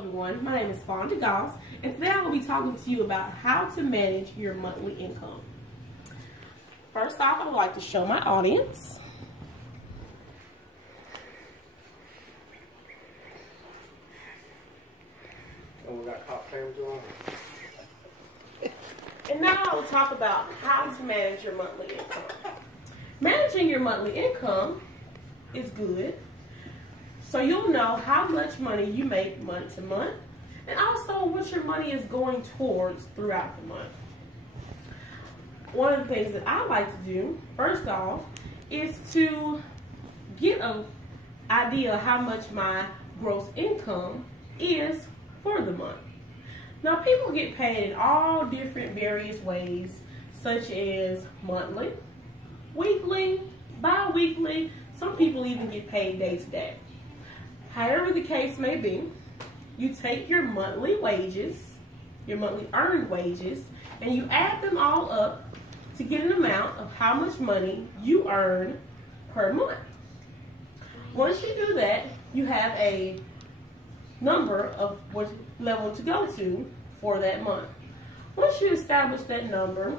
everyone, my name is Fonda Goss, and today I will be talking to you about how to manage your monthly income. First off, I would like to show my audience. Oh, we got top cams on. And now I will talk about how to manage your monthly income. Managing your monthly income is good, so you'll know how much money you make month to month, and also what your money is going towards throughout the month. One of the things that I like to do, first off, is to get an idea of how much my gross income is for the month. Now, people get paid in all different various ways, such as monthly, weekly, bi-weekly. Some people even get paid day to day. However the case may be, you take your monthly wages, your monthly earned wages, and you add them all up to get an amount of how much money you earn per month. Once you do that, you have a number of what level to go to for that month. Once you establish that number,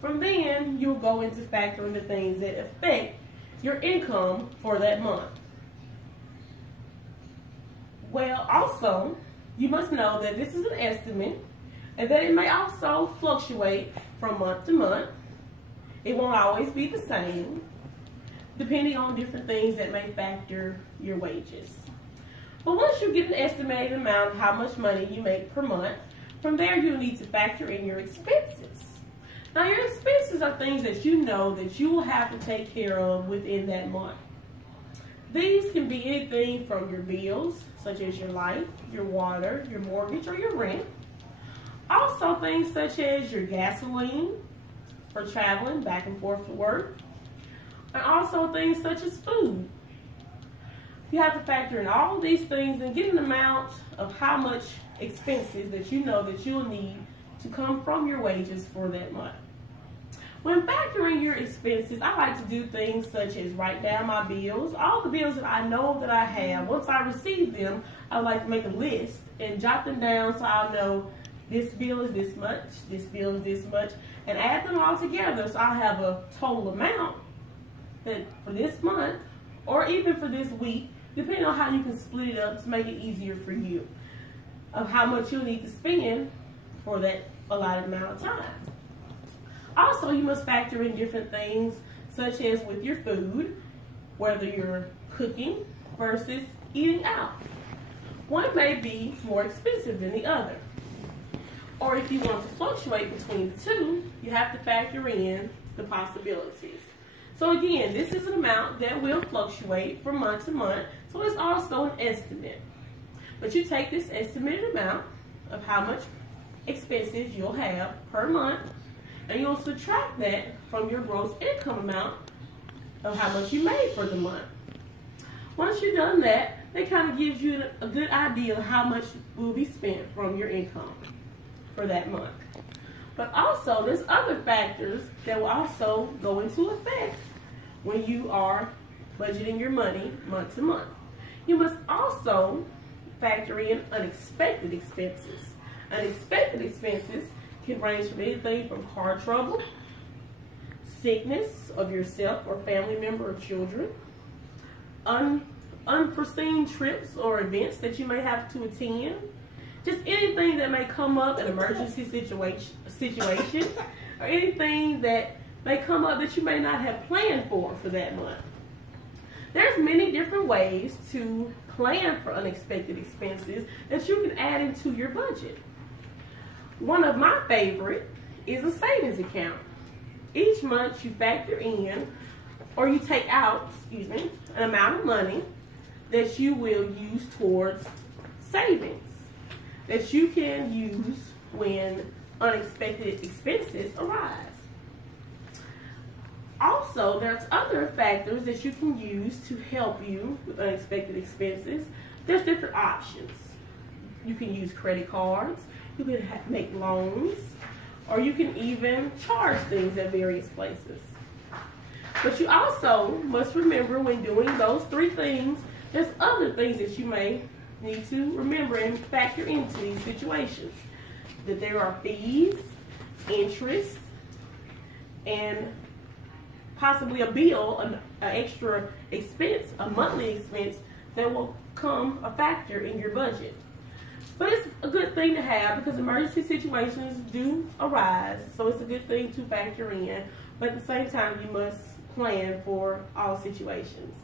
from then you'll go into factoring the things that affect your income for that month. Well, also, you must know that this is an estimate and that it may also fluctuate from month to month. It won't always be the same, depending on different things that may factor your wages. But once you get an estimated amount of how much money you make per month, from there you'll need to factor in your expenses. Now, your expenses are things that you know that you will have to take care of within that month. These can be anything from your bills, such as your light, your water, your mortgage, or your rent. Also things such as your gasoline for traveling back and forth to work. And also things such as food. You have to factor in all of these things and get an amount of how much expenses that you know that you'll need to come from your wages for that month. When factoring your expenses, I like to do things such as write down my bills, all the bills that I know that I have. Once I receive them, I like to make a list and jot them down so I'll know this bill is this much, this bill is this much, and add them all together so I'll have a total amount that for this month or even for this week, depending on how you can split it up to make it easier for you, of how much you'll need to spend for that allotted amount of time. Also, you must factor in different things, such as with your food, whether you're cooking versus eating out. One may be more expensive than the other. Or if you want to fluctuate between the two, you have to factor in the possibilities. So again, this is an amount that will fluctuate from month to month, so it's also an estimate. But you take this estimated amount of how much expenses you'll have per month, and you'll subtract that from your gross income amount of how much you made for the month. Once you've done that, that kind of gives you a good idea of how much will be spent from your income for that month. But also, there's other factors that will also go into effect when you are budgeting your money month to month. You must also factor in unexpected expenses. Unexpected expenses can range from anything from car trouble, sickness of yourself or family member or children, unforeseen trips or events that you may have to attend, just anything that may come up, an emergency situation, or anything that may come up that you may not have planned for that month. There's many different ways to plan for unexpected expenses that you can add into your budget. One of my favorite is a savings account. Each month you factor in, or you take out, an amount of money that you will use towards savings, that you can use when unexpected expenses arise. Also, there's other factors that you can use to help you with unexpected expenses. There's different options. You can use credit cards, you can make loans, or you can even charge things at various places. But you also must remember when doing those three things, there's other things that you may need to remember and factor into these situations that there are fees, interest, and possibly a bill, an extra expense, a monthly expense that will come a factor in your budget. But it's a good thing to have because emergency situations do arise, so it's a good thing to factor in. But at the same time, you must plan for all situations.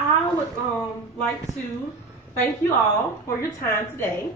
I would like to thank you all for your time today.